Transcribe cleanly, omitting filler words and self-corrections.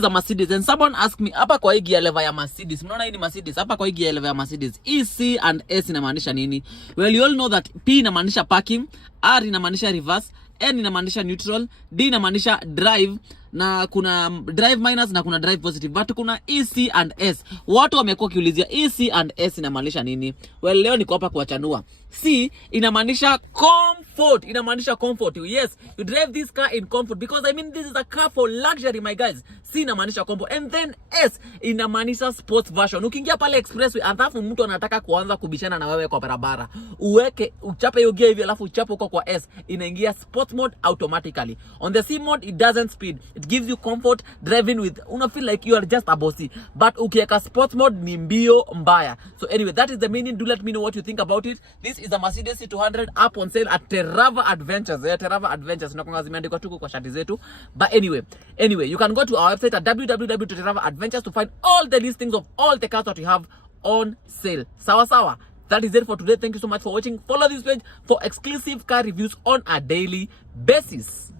is a Mercedes, and someone asked me, hapa kwa hii gear level ya Mercedes, mnaona hii ni Mercedes, hapa kwa hii gear level ya Mercedes, E, C and S inamaanisha nini? Well, you all know that P inamaanisha parking, R inamaanisha reverse, N inamaanisha neutral, D inamaanisha drive, na kuna drive minus na kuna drive positive, but kuna EC and S. Watu wamekuwa kiulizia EC and S inamaanisha nini? Well, leo niko hapa kuwachanua. C inamaanisha comfort, inamaanisha comfort. Yes, you drive this car in comfort, because I mean this is a car for luxury, my guys. C inamaanisha comfort, and then S inamaanisha sports version. Ukiingia pale expressway alafu mtu anataka kuanza kubishana na wewe kwa barabara, uweke uchape hiyo gear hivi alafu uchape huko kwa S, inaingia sports mode automatically. On the C mode it doesn't speed. It gives you comfort, driving with, feel like you are just a bossy. But ukiweka sports mode ni mbio mbaya. So anyway, that is the meaning. Do let me know what you think about it. This is a Mercedes C200 up on sale at Terava Adventures. Terava Adventures. Nakonga zimeandikwa tuko kwa shati zetu. But anyway, you can go to our website at www.teravaadventures to find all the listings of all the cars that we have on sale. Sawa. That is it for today. Thank you so much for watching. Follow this page for exclusive car reviews on a daily basis.